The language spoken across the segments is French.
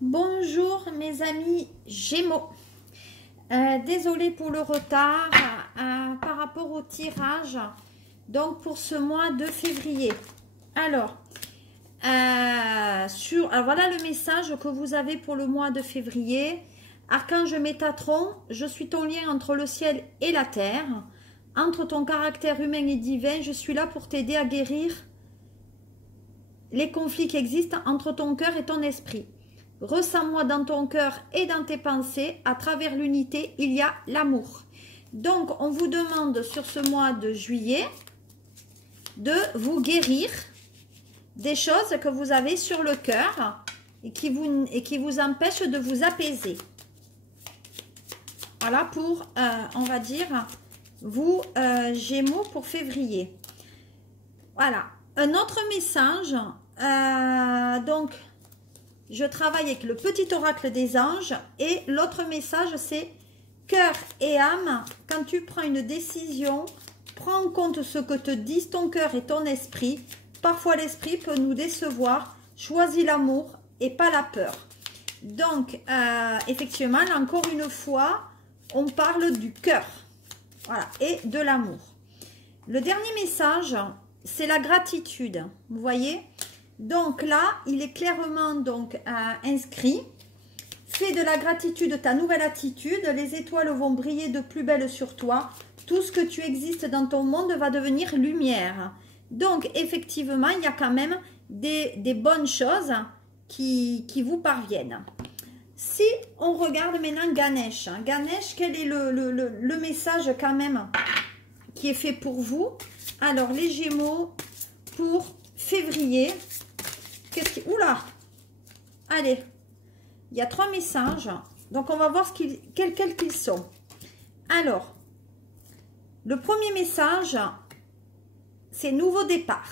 Bonjour mes amis Gémeaux. Désolée pour le retard par rapport au tirage. Donc pour ce mois de février. Alors voilà le message que vous avez pour le mois de février. Archange Métatron, je suis ton lien entre le ciel et la terre. Entre ton caractère humain et divin, je suis là pour t'aider à guérir les conflits qui existent entre ton cœur et ton esprit. Ressens-moi dans ton cœur et dans tes pensées. À travers l'unité, il y a l'amour. Donc, on vous demande sur ce mois de juillet de vous guérir des choses que vous avez sur le cœur et qui vous empêchent de vous apaiser. Voilà pour, on va dire, vous, Gémeaux, pour février. Voilà. Un autre message, donc, je travaille avec le petit oracle des anges et l'autre message, c'est cœur et âme. Quand tu prends une décision, prends en compte ce que te disent ton cœur et ton esprit. Parfois, l'esprit peut nous décevoir. Choisis l'amour et pas la peur. Donc, effectivement, là, encore une fois, on parle du cœur, voilà, et de l'amour. Le dernier message, c'est la gratitude. Vous voyez ? Donc là, il est clairement donc inscrit. Fais de la gratitude ta nouvelle attitude. Les étoiles vont briller de plus belle sur toi. Tout ce que tu existes dans ton monde va devenir lumière. Donc effectivement, il y a quand même des bonnes choses qui vous parviennent. Si on regarde maintenant Ganesh. Ganesh, quel est le message quand même qui est fait pour vous? Alors les Gémeaux pour février. Oula! Allez, il y a 3 messages. Donc, on va voir quels qu'ils sont. Alors, le premier message, c'est nouveau départ.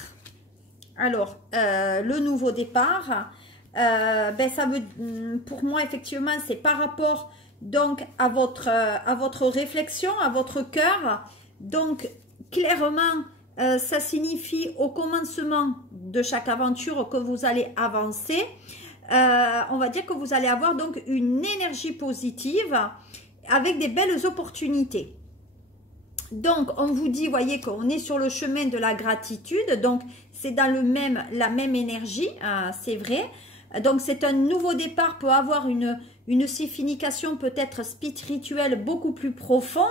Alors, le nouveau départ, ça veut, pour moi, effectivement, c'est par rapport donc à votre réflexion, à votre cœur. Donc, clairement, ça signifie au commencement de chaque aventure que vous allez avancer. On va dire que vous allez avoir donc une énergie positive avec des belles opportunités. Donc, on vous dit, voyez qu'on est sur le chemin de la gratitude. Donc, c'est dans la même énergie, c'est vrai. Donc, c'est un nouveau départ, peut avoir une signification peut-être spirituelle beaucoup plus profonde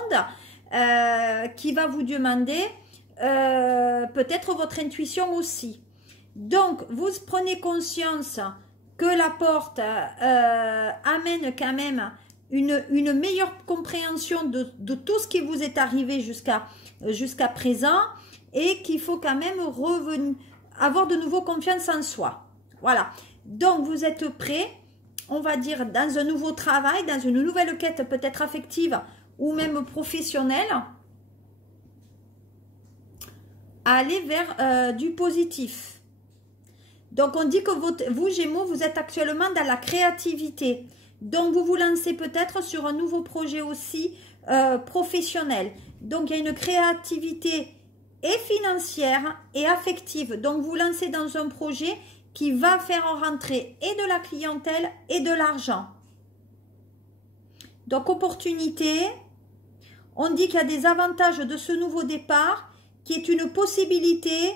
qui va vous demander peut-être votre intuition aussi. Donc, vous prenez conscience que la porte amène quand même une meilleure compréhension de tout ce qui vous est arrivé jusqu'à présent et qu'il faut quand même avoir de nouveau confiance en soi. Voilà. Donc, vous êtes prêts, on va dire, dans un nouveau travail, dans une nouvelle quête peut-être affective ou même professionnelle, à aller vers du positif. Donc, on dit que vous, Gémeaux, vous êtes actuellement dans la créativité. Donc, vous vous lancez peut-être sur un nouveau projet aussi professionnel. Donc, il y a une créativité et financière et affective. Donc, vous lancez dans un projet qui va faire rentrer et de la clientèle et de l'argent. Donc, opportunité. On dit qu'il y a des avantages de ce nouveau départ qui est une possibilité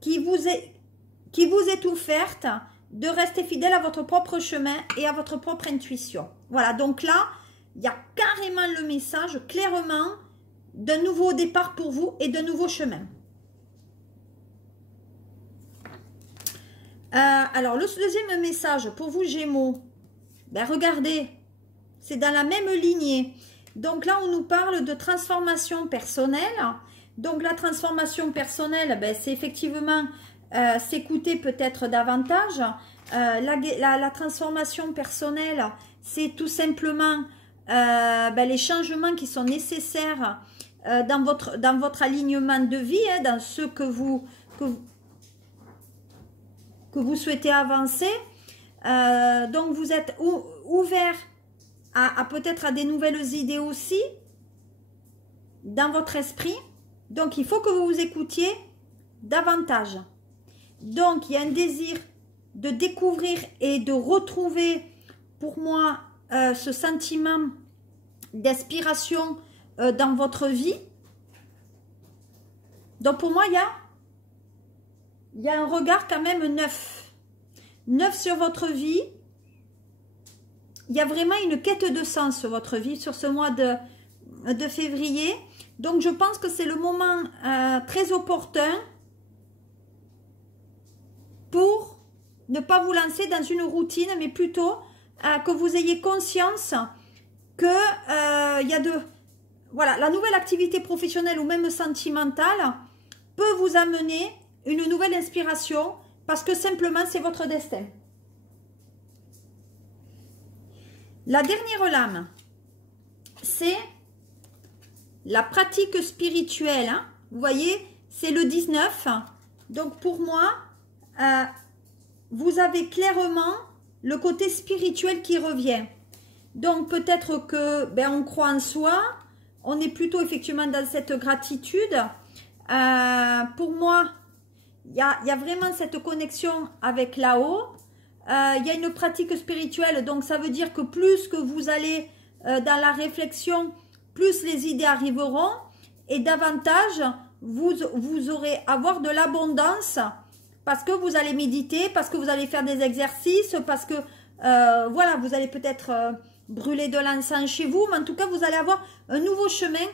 qui vous est offerte de rester fidèle à votre propre chemin et à votre propre intuition. Voilà, donc là, il y a carrément le message, clairement, d'un nouveau départ pour vous et d'un nouveau chemin. Alors, le deuxième message pour vous, Gémeaux, ben regardez, c'est dans la même lignée. Donc là, on nous parle de transformation personnelle. Donc, la transformation personnelle, ben, c'est effectivement s'écouter peut-être davantage. La transformation personnelle, c'est tout simplement les changements qui sont nécessaires dans votre alignement de vie, dans ce que vous souhaitez avancer. Donc, vous êtes ouvert à peut-être à des nouvelles idées aussi dans votre esprit. Donc, il faut que vous vous écoutiez davantage. Donc, il y a un désir de découvrir et de retrouver pour moi ce sentiment d'inspiration dans votre vie. Donc pour moi, il y a un regard quand même neuf. Neuf sur votre vie. Il y a vraiment une quête de sens sur votre vie, sur ce mois de février. Donc je pense que c'est le moment très opportun pour ne pas vous lancer dans une routine, mais plutôt que vous ayez conscience que il y a voilà, la nouvelle activité professionnelle ou même sentimentale peut vous amener une nouvelle inspiration parce que simplement c'est votre destin. La dernière lame, c'est la pratique spirituelle. Hein. Vous voyez, c'est le 19. Donc pour moi, vous avez clairement le côté spirituel qui revient. Donc peut-être que on croit en soi, on est plutôt effectivement dans cette gratitude. Pour moi, il y a vraiment cette connexion avec là-haut. Il y a une pratique spirituelle, donc ça veut dire que plus que vous allez dans la réflexion, plus les idées arriveront et davantage vous aurez avoir de l'abondance parce que vous allez méditer, parce que vous allez faire des exercices, parce que voilà, vous allez peut-être brûler de l'encens chez vous, mais en tout cas vous allez avoir un nouveau chemin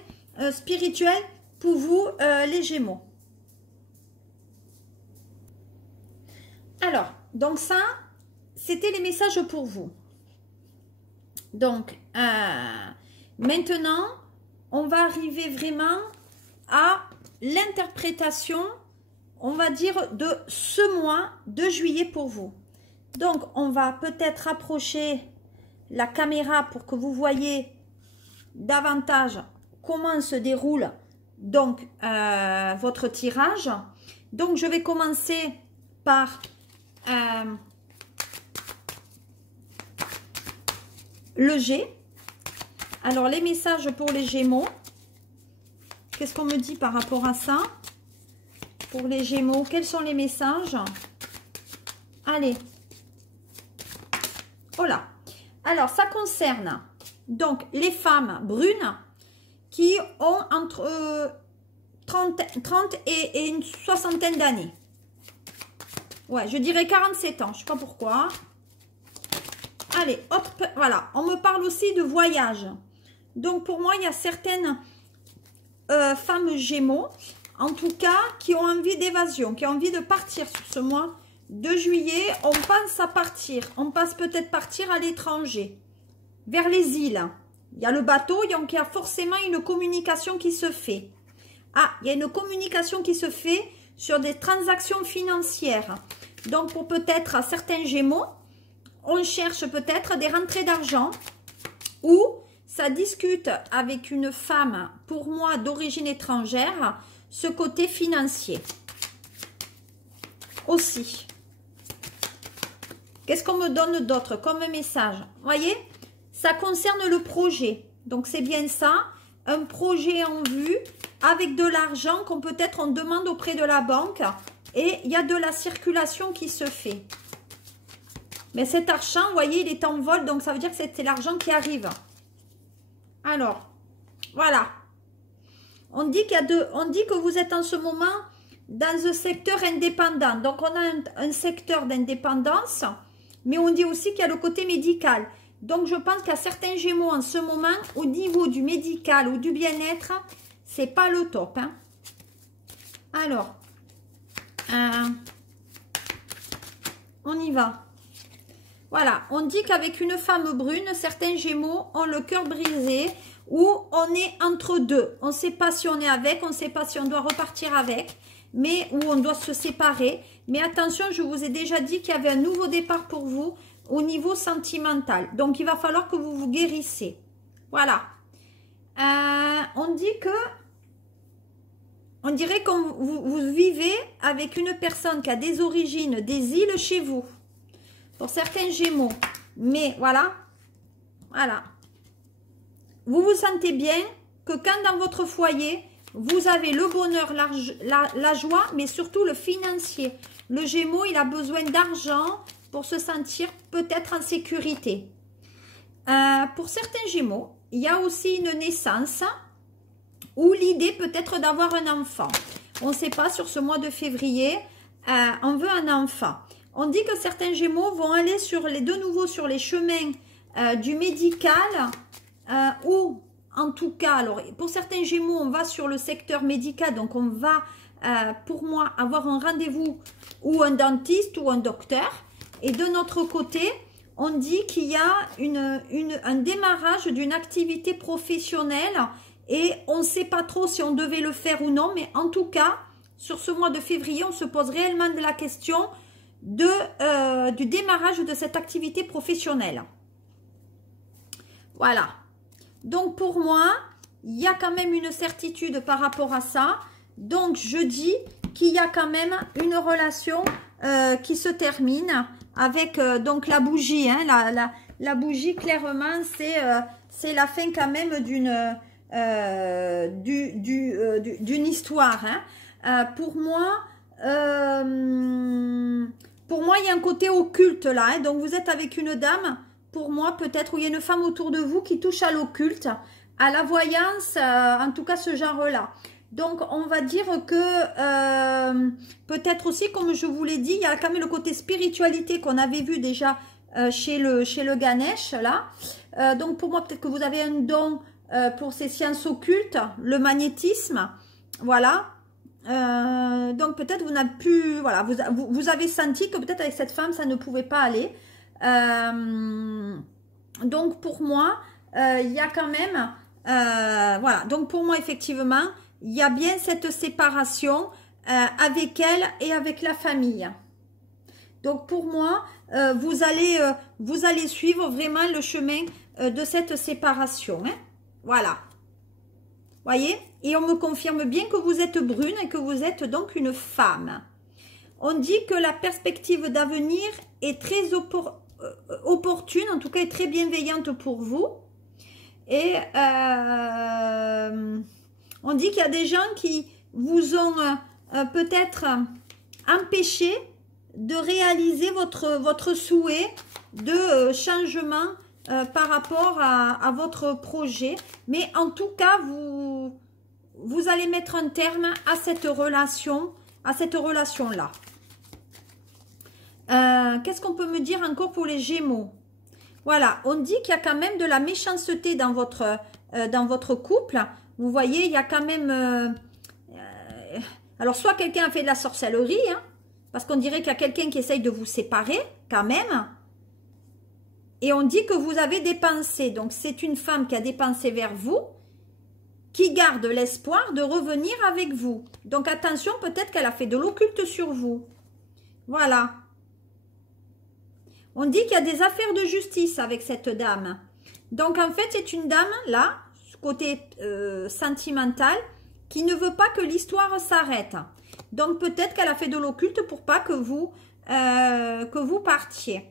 spirituel pour vous les Gémeaux. Alors, donc ça, c'était les messages pour vous. Donc, maintenant, on va arriver vraiment à l'interprétation, on va dire, de ce mois de juillet pour vous. Donc, on va peut-être rapprocher la caméra pour que vous voyez davantage comment se déroule donc votre tirage. Donc, je vais commencer par le G. Alors, les messages pour les Gémeaux. Qu'est-ce qu'on me dit par rapport à ça? Pour les Gémeaux, quels sont les messages? Allez. Voilà. Alors, ça concerne donc les femmes brunes qui ont entre 30 et une soixantaine d'années. Ouais, je dirais 47 ans. Je ne sais pas pourquoi. Allez, hop, voilà. On me parle aussi de voyage. Donc, pour moi, il y a certaines femmes Gémeaux, en tout cas, qui ont envie d'évasion, qui ont envie de partir sur ce mois de juillet. On pense à partir. On pense peut-être partir à l'étranger, vers les îles. Il y a le bateau, donc il y a forcément une communication qui se fait. Ah, il y a une communication qui se fait sur des transactions financières. Donc, pour peut-être certains Gémeaux, on cherche peut-être des rentrées d'argent ou ça discute avec une femme, pour moi, d'origine étrangère, ce côté financier. Aussi. Qu'est-ce qu'on me donne d'autre comme message? Vous voyez, ça concerne le projet. Donc, c'est bien ça, un projet en vue avec de l'argent qu'on peut-être on demande auprès de la banque et il y a de la circulation qui se fait. Mais cet argent, vous voyez, il est en vol, donc ça veut dire que c'est l'argent qui arrive. Alors, voilà. On dit que vous êtes en ce moment dans un secteur indépendant. Donc, on a un secteur d'indépendance, mais on dit aussi qu'il y a le côté médical. Donc, je pense qu'il y a certains Gémeaux en ce moment, au niveau du médical ou du bien-être, c'est pas le top. Hein. Alors, on y va. Voilà, on dit qu'avec une femme brune, certains Gémeaux ont le cœur brisé ou on est entre deux. On ne sait pas si on est avec, on ne sait pas si on doit repartir avec, mais ou on doit se séparer. Mais attention, je vous ai déjà dit qu'il y avait un nouveau départ pour vous au niveau sentimental. Donc, il va falloir que vous vous guérissez. Voilà. On dit que, on dirait que vous vivez avec une personne qui a des origines, des îles chez vous. Pour certains Gémeaux. Mais voilà. Voilà. Vous vous sentez bien que quand dans votre foyer, vous avez le bonheur, la joie, mais surtout le financier. Le Gémeaux, il a besoin d'argent pour se sentir peut-être en sécurité. Pour certains Gémeaux, il y a aussi une naissance ou l'idée peut-être d'avoir un enfant. On ne sait pas sur ce mois de février, on veut un enfant. On dit que certains Gémeaux vont aller de nouveau sur les chemins du médical ou en tout cas, alors pour certains Gémeaux, on va sur le secteur médical, donc on va pour moi avoir un rendez-vous ou un dentiste ou un docteur. Et de notre côté, on dit qu'il y a un démarrage d'une activité professionnelle et on ne sait pas trop si on devait le faire ou non, mais en tout cas, sur ce mois de février, on se pose réellement de la question du démarrage de cette activité professionnelle. Voilà. Donc pour moi, il y a quand même une certitude par rapport à ça. Donc je dis qu'il y a quand même une relation qui se termine avec donc la bougie. Hein, la bougie, clairement, c'est la fin quand même d'une histoire. Hein. Pour moi, il y a un côté occulte là. Hein, donc vous êtes avec une dame. Pour moi, peut-être, où il y a une femme autour de vous qui touche à l'occulte, à la voyance, en tout cas ce genre-là. Donc, on va dire que peut-être aussi, comme je vous l'ai dit, il y a quand même le côté spiritualité qu'on avait vu déjà chez le Ganesh, là. Donc, pour moi, peut-être que vous avez un don pour ces sciences occultes, le magnétisme, voilà. Donc, peut-être vous n'avez pu, voilà, vous avez senti que peut-être avec cette femme, ça ne pouvait pas aller. Donc pour moi il y a quand même voilà, donc pour moi effectivement il y a bien cette séparation avec elle et avec la famille. Donc pour moi vous allez suivre vraiment le chemin de cette séparation, hein. Voilà, voyez, et on me confirme bien que vous êtes brune et que vous êtes donc une femme. On dit que la perspective d'avenir est très opportune, en tout cas est très bienveillante pour vous. Et on dit qu'il y a des gens qui vous ont peut-être empêché de réaliser votre souhait de changement par rapport à votre projet. Mais en tout cas, vous allez mettre un terme à cette relation-là. Qu'est-ce qu'on peut me dire encore pour les Gémeaux? Voilà, on dit qu'il y a quand même de la méchanceté dans votre couple. Vous voyez, il y a quand même... alors, soit quelqu'un a fait de la sorcellerie, hein, parce qu'on dirait qu'il y a quelqu'un qui essaye de vous séparer, quand même. Et on dit que vous avez des pensées. Donc, c'est une femme qui a des pensées vers vous, qui garde l'espoir de revenir avec vous. Donc, attention, peut-être qu'elle a fait de l'occulte sur vous. Voilà. On dit qu'il y a des affaires de justice avec cette dame. Donc, en fait, c'est une dame, là, côté sentimental, qui ne veut pas que l'histoire s'arrête. Donc, peut-être qu'elle a fait de l'occulte pour pas que vous partiez.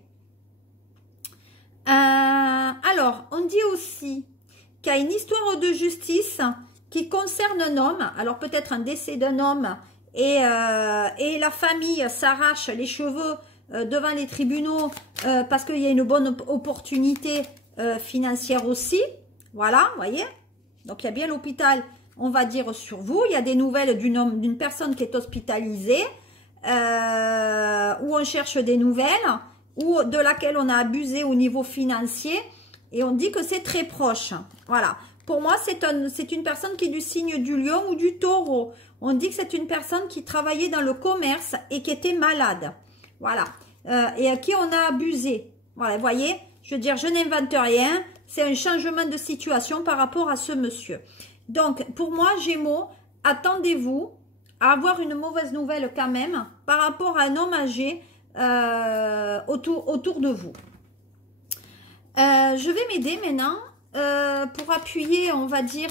Alors, on dit aussi qu'il y a une histoire de justice qui concerne un homme. Alors, peut-être un décès d'un homme et la famille s'arrache les cheveux devant les tribunaux parce qu'il y a une bonne opportunité financière aussi. Voilà, vous voyez. Donc, il y a bien l'hôpital, on va dire, sur vous. Il y a des nouvelles d'une personne qui est hospitalisée où on cherche des nouvelles ou de laquelle on a abusé au niveau financier. Et on dit que c'est très proche. Voilà. Pour moi, c'est une personne qui est du signe du lion ou du taureau. On dit que c'est une personne qui travaillait dans le commerce et qui était malade. Voilà. Et à qui on a abusé. Voilà, vous voyez, je veux dire, je n'invente rien. C'est un changement de situation par rapport à ce monsieur. Donc, pour moi, Gémeaux, attendez-vous à avoir une mauvaise nouvelle quand même par rapport à un homme âgé autour de vous. Je vais m'aider maintenant pour appuyer, on va dire,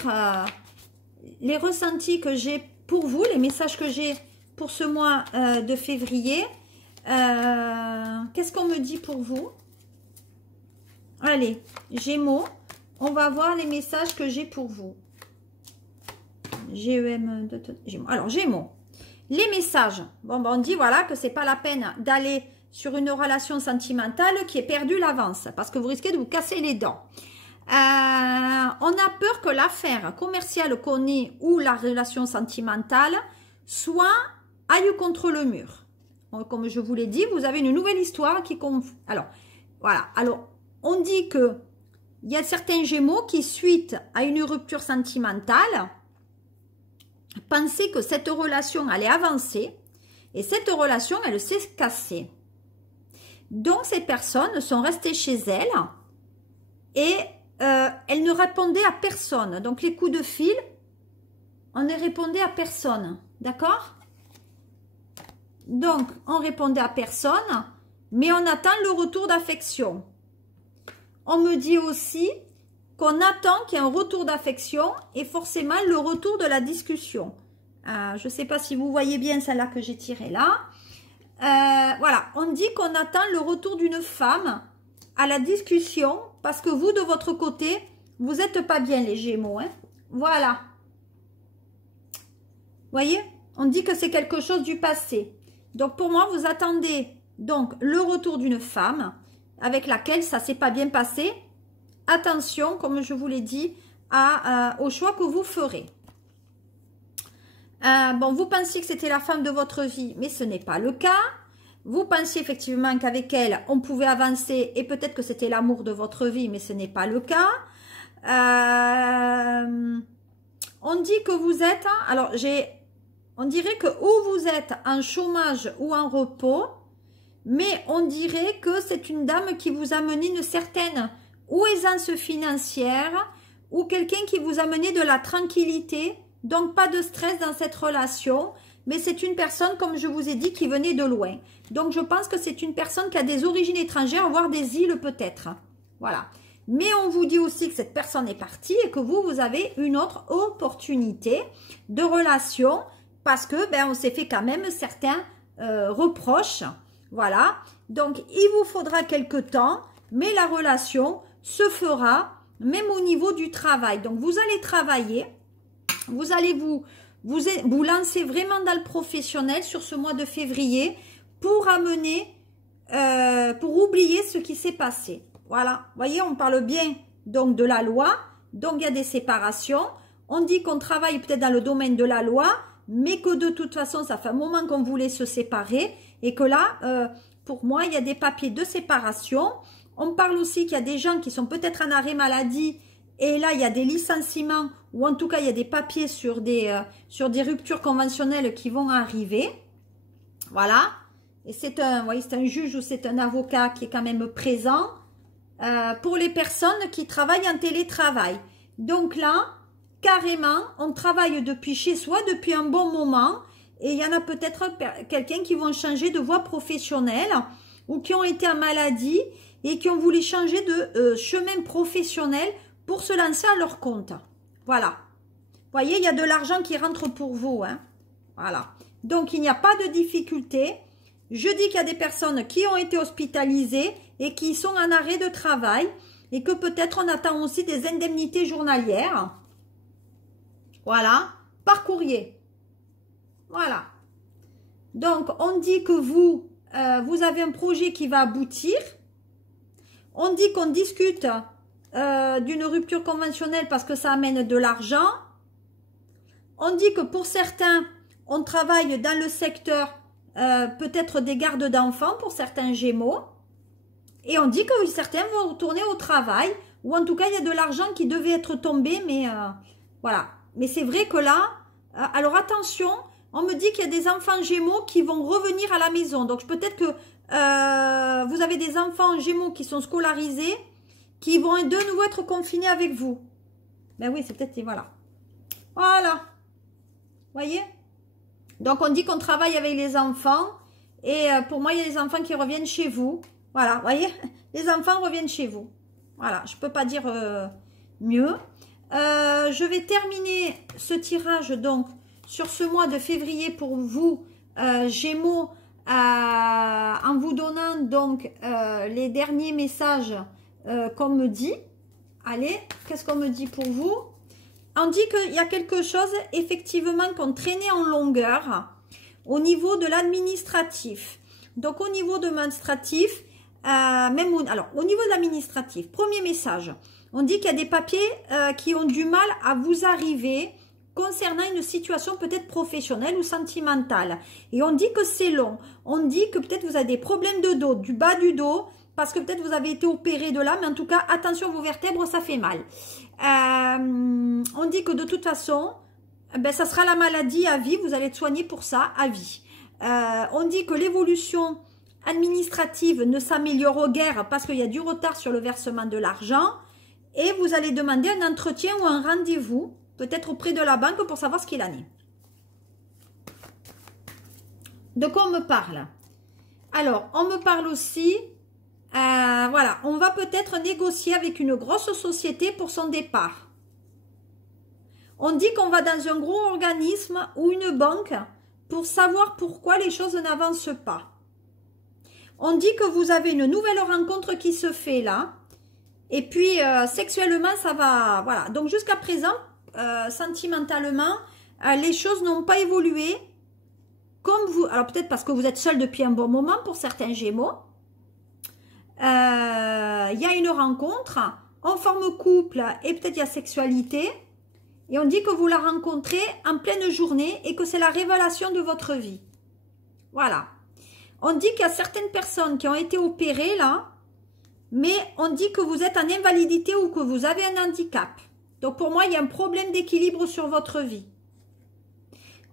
les ressentis que j'ai pour vous, les messages que j'ai pour ce mois de février. Qu'est-ce qu'on me dit pour vous? Allez, Gémeaux, on va voir les messages que j'ai pour vous. Gémeaux. Alors, Gémeaux, les messages. Bon, ben, on dit voilà que c'est pas la peine d'aller sur une relation sentimentale qui est perdue l'avance, parce que vous risquez de vous casser les dents. On a peur que l'affaire commerciale qu'on ait ou la relation sentimentale soit aille contre le mur. Donc, comme je vous l'ai dit, vous avez une nouvelle histoire qui... Alors, voilà. Alors, on dit que il y a certains Gémeaux qui, suite à une rupture sentimentale, pensaient que cette relation allait avancer et cette relation, elle s'est cassée. Donc, ces personnes sont restées chez elles et elles ne répondaient à personne. Donc, les coups de fil, on ne répondait à personne. D'accord? Donc, on répondait à personne, mais on attend le retour d'affection. On me dit aussi qu'on attend qu'il y ait un retour d'affection et forcément le retour de la discussion. Je ne sais pas si vous voyez bien celle-là que j'ai tirée là. Voilà, on dit qu'on attend le retour d'une femme à la discussion parce que vous, de votre côté, vous n'êtes pas bien les Gémeaux. Hein. Voilà. Vous voyez? On dit que c'est quelque chose du passé. Donc, pour moi, vous attendez donc le retour d'une femme avec laquelle ça ne s'est pas bien passé. Attention, comme je vous l'ai dit, au choix que vous ferez. Bon, vous pensiez que c'était la femme de votre vie, mais ce n'est pas le cas. Vous pensiez effectivement qu'avec elle, on pouvait avancer et peut-être que c'était l'amour de votre vie, mais ce n'est pas le cas. On dit que vous êtes... Alors, on dirait que ou vous êtes en chômage ou en repos, mais on dirait que c'est une dame qui vous a mené une certaine ou aisance financière ou quelqu'un qui vous a mené de la tranquillité, donc pas de stress dans cette relation, mais c'est une personne, comme je vous ai dit, qui venait de loin. Donc je pense que c'est une personne qui a des origines étrangères, voire des îles peut-être. Voilà. Mais on vous dit aussi que cette personne est partie et que vous avez une autre opportunité de relation parce que on s'est fait quand même certains reproches. Voilà. Donc, il vous faudra quelque temps, mais la relation se fera même au niveau du travail. Donc, vous allez travailler, vous allez vous lancer vraiment dans le professionnel sur ce mois de février pour amener, pour oublier ce qui s'est passé. Voilà, vous voyez, on parle bien donc de la loi, donc il y a des séparations. On dit qu'on travaille peut-être dans le domaine de la loi, mais que de toute façon, ça fait un moment qu'on voulait se séparer et que là, pour moi, il y a des papiers de séparation. On parle aussi qu'il y a des gens qui sont peut-être en arrêt maladie et là, il y a des licenciements ou en tout cas, il y a des papiers sur des ruptures conventionnelles qui vont arriver. Voilà. Et c'est un juge ou c'est un avocat qui est quand même présent. Pour les personnes qui travaillent en télétravail. Donc là, carrément, on travaille depuis chez soi depuis un bon moment et il y en a peut-être quelqu'un qui vont changer de voie professionnelle ou qui ont été en maladie et qui ont voulu changer de chemin professionnel pour se lancer à leur compte. Voilà. Vous voyez, il y a de l'argent qui rentre pour vous. Hein. Voilà. Donc, il n'y a pas de difficulté. Je dis qu'il y a des personnes qui ont été hospitalisées et qui sont en arrêt de travail et que peut-être on attend aussi des indemnités journalières. Voilà, par courrier. Voilà. Donc, on dit que vous avez un projet qui va aboutir. On dit qu'on discute d'une rupture conventionnelle parce que ça amène de l'argent. On dit que pour certains, on travaille dans le secteur peut-être des gardes d'enfants pour certains Gémeaux. Et on dit que certains vont retourner au travail, ou en tout cas, il y a de l'argent qui devait être tombé, mais voilà. Mais c'est vrai que là, alors attention, on me dit qu'il y a des enfants Gémeaux qui vont revenir à la maison. Donc peut-être que vous avez des enfants Gémeaux qui sont scolarisés, qui vont de nouveau être confinés avec vous. Ben oui, c'est peut-être, voilà. Voilà. Voyez? Donc on dit qu'on travaille avec les enfants, et pour moi, il y a des enfants qui reviennent chez vous. Voilà, vous voyez, les enfants reviennent chez vous. Voilà, je ne peux pas dire mieux. Je vais terminer ce tirage donc sur ce mois de février pour vous, Gémeaux, en vous donnant donc les derniers messages qu'on me dit. Allez, qu'est-ce qu'on me dit pour vous? On dit qu'il y a quelque chose effectivement qu'on traînait en longueur au niveau de l'administratif. Donc, au niveau démonstratif, alors, au niveau de l'administratif, premier message, on dit qu'il y a des papiers qui ont du mal à vous arriver concernant une situation peut-être professionnelle ou sentimentale. Et on dit que c'est long. On dit que peut-être vous avez des problèmes de dos, du bas du dos, parce que peut-être vous avez été opéré de là, mais en tout cas, attention, vos vertèbres, ça fait mal. On dit que de toute façon, ben, ça sera la maladie à vie, vous allez être soigné pour ça à vie. On dit que l'évolution administrative ne s'améliore guère parce qu'il y a du retard sur le versement de l'argent et vous allez demander un entretien ou un rendez-vous, peut-être auprès de la banque pour savoir ce qu'il en est. De quoi on me parle? Alors, on me parle aussi, voilà, on va peut-être négocier avec une grosse société pour son départ. On dit qu'on va dans un gros organisme ou une banque pour savoir pourquoi les choses n'avancent pas. On dit que vous avez une nouvelle rencontre qui se fait là. Et puis, sexuellement, ça va... Voilà. Donc, jusqu'à présent, sentimentalement, les choses n'ont pas évolué comme vous... Alors, peut-être parce que vous êtes seul depuis un bon moment pour certains Gémeaux. Il y a une rencontre, on forme couple et peut-être il y a sexualité. Et on dit que vous la rencontrez en pleine journée et que c'est la révélation de votre vie. Voilà. On dit qu'il y a certaines personnes qui ont été opérées là, mais on dit que vous êtes en invalidité ou que vous avez un handicap. Donc pour moi, il y a un problème d'équilibre sur votre vie.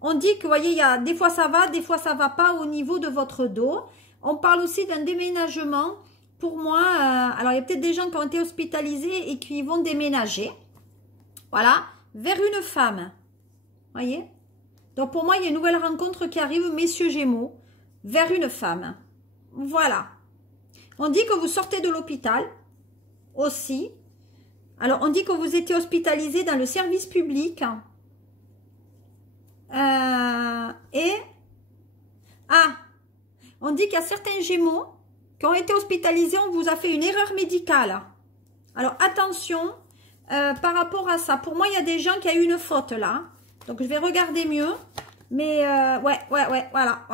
On dit que, vous voyez, il y a, des fois ça va pas au niveau de votre dos. On parle aussi d'un déménagement. Pour moi, alors il y a peut-être des gens qui ont été hospitalisés et qui vont déménager. Voilà. Vers une femme, voyez. Donc pour moi, il y a une nouvelle rencontre qui arrive, messieurs Gémeaux, vers une femme. Voilà. On dit que vous sortez de l'hôpital aussi. Alors, on dit que vous étiez hospitalisé dans le service public. On dit qu'il y a certains Gémeaux qui ont été hospitalisés, on vous a fait une erreur médicale. Alors, attention. Par rapport à ça, pour moi, il y a des gens qui ont eu une faute là. Donc, je vais regarder mieux. Mais, ouais, voilà.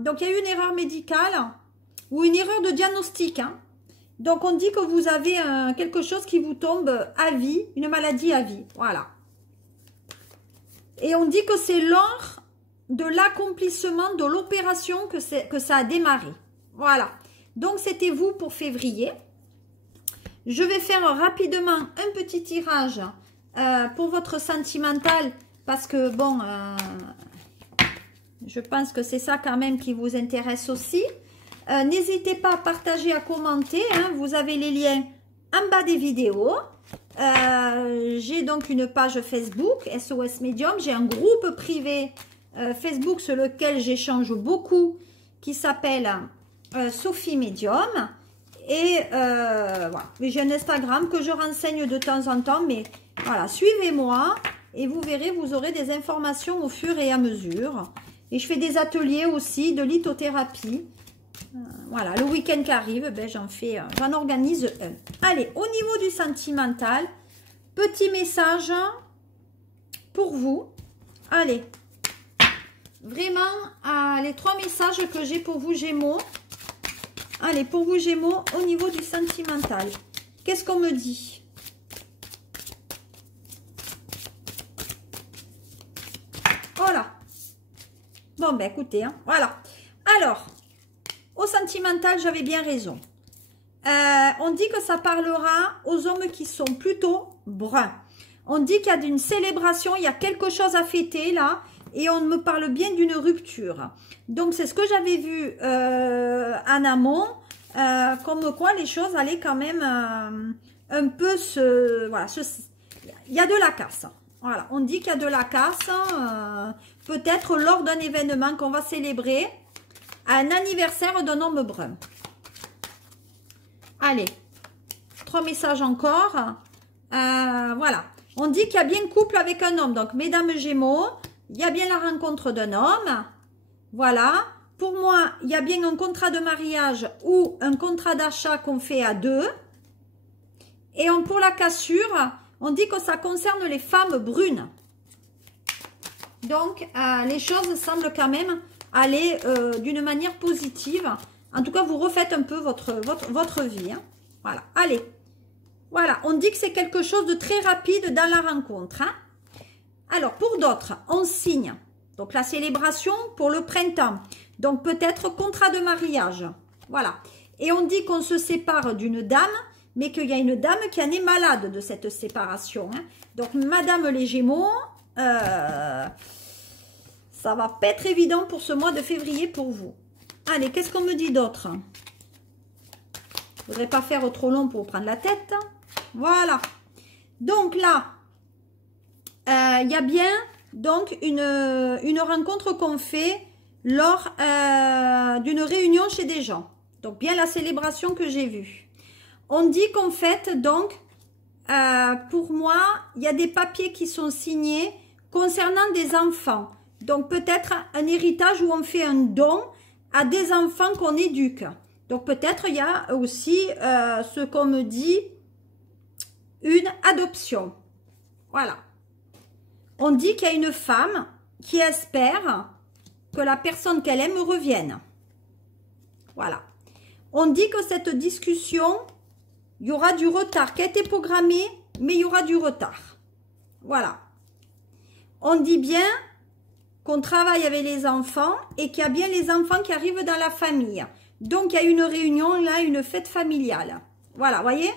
Donc, il y a eu une erreur médicale ou une erreur de diagnostic. Hein. Donc, on dit que vous avez quelque chose qui vous tombe à vie, une maladie à vie. Voilà. Et on dit que c'est lors de l'accomplissement de l'opération que ça a démarré. Voilà. Donc, c'était vous pour février. Je vais faire rapidement un petit tirage pour votre sentimental parce que, bon, je pense que c'est ça quand même qui vous intéresse aussi. N'hésitez pas à partager, à commenter. Hein, vous avez les liens en bas des vidéos. J'ai donc une page Facebook, SOS Medium. J'ai un groupe privé Facebook sur lequel j'échange beaucoup qui s'appelle Sophie Medium. Et voilà, j'ai un Instagram que je renseigne de temps en temps, mais voilà, suivez-moi et vous verrez, vous aurez des informations au fur et à mesure. Et je fais des ateliers aussi de lithothérapie. Voilà, le week-end qui arrive, ben, j'en organise un. Allez, au niveau du sentimental, petit message pour vous. Allez, vraiment, les 3 messages que j'ai pour vous, Gémeaux. Allez, pour vous Gémeaux, au niveau du sentimental, qu'est-ce qu'on me dit? Voilà. Bon, ben écoutez, hein, voilà. Alors, au sentimental, j'avais bien raison. On dit que ça parlera aux hommes qui sont plutôt bruns. On dit qu'il y a une célébration, il y a quelque chose à fêter là. Et on me parle bien d'une rupture. Donc, c'est ce que j'avais vu en amont. Comme quoi, les choses allaient quand même un peu voilà, il y a de la casse. Voilà, on dit qu'il y a de la casse. Peut-être lors d'un événement qu'on va célébrer. Un anniversaire d'un homme brun. Allez. 3 messages encore. Voilà. On dit qu'il y a bien couple avec un homme. Donc, mesdames Gémeaux, il y a bien la rencontre d'un homme. Voilà. Pour moi, il y a bien un contrat de mariage ou un contrat d'achat qu'on fait à 2. Et pour la cassure, on dit que ça concerne les femmes brunes. Donc, les choses semblent quand même aller d'une manière positive. En tout cas, vous refaites un peu votre vie. Hein. Voilà, allez. Voilà, on dit que c'est quelque chose de très rapide dans la rencontre. Hein. Alors, pour d'autres, on signe. Donc, la célébration pour le printemps. Donc, peut-être contrat de mariage. Voilà. Et on dit qu'on se sépare d'une dame, mais qu'il y a une dame qui en est malade de cette séparation. Hein. Donc, madame les Gémeaux, ça va pas être évident pour ce mois de février pour vous. Allez, qu'est-ce qu'on me dit d'autre? Je ne voudrais pas faire trop long pour prendre la tête. Voilà. Donc là, il y a bien donc une rencontre qu'on fait lors d'une réunion chez des gens. Donc bien la célébration que j'ai vue. On dit qu'en fait, donc, pour moi, il y a des papiers qui sont signés concernant des enfants. Donc peut-être un héritage où on fait un don à des enfants qu'on éduque. Donc peut-être il y a aussi ce qu'on me dit, une adoption. Voilà. On dit qu'il y a une femme qui espère que la personne qu'elle aime revienne. Voilà. On dit que cette discussion, il y aura du retard qui a été programmé, mais il y aura du retard. Voilà. On dit bien qu'on travaille avec les enfants et qu'il y a bien les enfants qui arrivent dans la famille. Donc, il y a une réunion, là, une fête familiale. Voilà, voyez?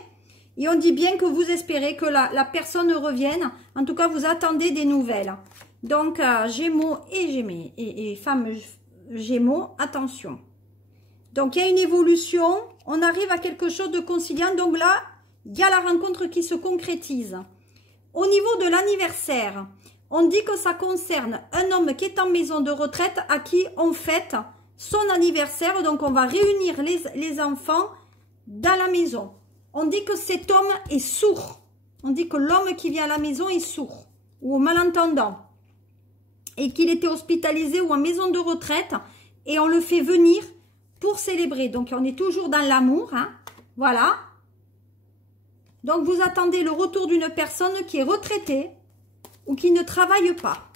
Et on dit bien que vous espérez que la personne revienne. En tout cas, vous attendez des nouvelles. Donc, Gémeaux et femmes Gémeaux, attention. Donc, il y a une évolution. On arrive à quelque chose de conciliant. Donc là, il y a la rencontre qui se concrétise. Au niveau de l'anniversaire, on dit que ça concerne un homme qui est en maison de retraite à qui on fête son anniversaire. Donc, on va réunir les enfants dans la maison. On dit que cet homme est sourd. On dit que l'homme qui vient à la maison est sourd ou malentendant. Et qu'il était hospitalisé ou en maison de retraite. Et on le fait venir pour célébrer. Donc, on est toujours dans l'amour. Hein. Voilà. Donc, vous attendez le retour d'une personne qui est retraitée ou qui ne travaille pas.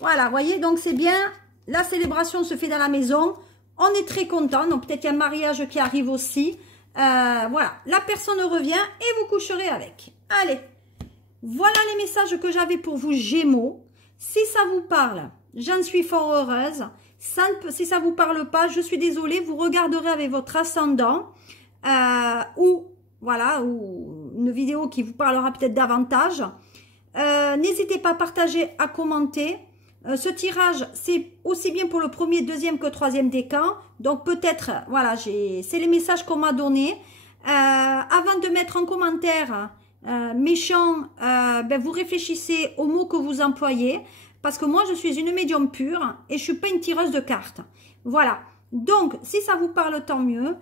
Voilà, vous voyez, donc c'est bien. La célébration se fait dans la maison. On est très content. Donc, peut-être qu'il y a un mariage qui arrive aussi. Voilà, la personne revient et vous coucherez avec. Allez, voilà les messages que j'avais pour vous, Gémeaux. Si ça vous parle, j'en suis fort heureuse. Si ça ne vous parle pas, je suis désolée, vous regarderez avec votre ascendant ou voilà, ou une vidéo qui vous parlera peut-être davantage. N'hésitez pas à partager, à commenter. Ce tirage, c'est aussi bien pour le premier, deuxième que troisième décan. Donc peut-être, voilà, c'est les messages qu'on m'a donnés. Avant de mettre en commentaire méchant, vous réfléchissez aux mots que vous employez. Parce que moi, je suis une médium pure et je suis pas une tireuse de cartes. Voilà. Donc, si ça vous parle, tant mieux.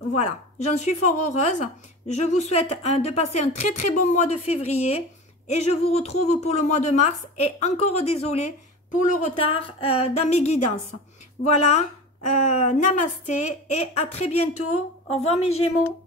Voilà. J'en suis fort heureuse. Je vous souhaite de passer un très très bon mois de février. Et je vous retrouve pour le mois de mars. Et encore désolée pour le retard dans mes guidances. Voilà. Namasté et à très bientôt. Au revoir mes Gémeaux.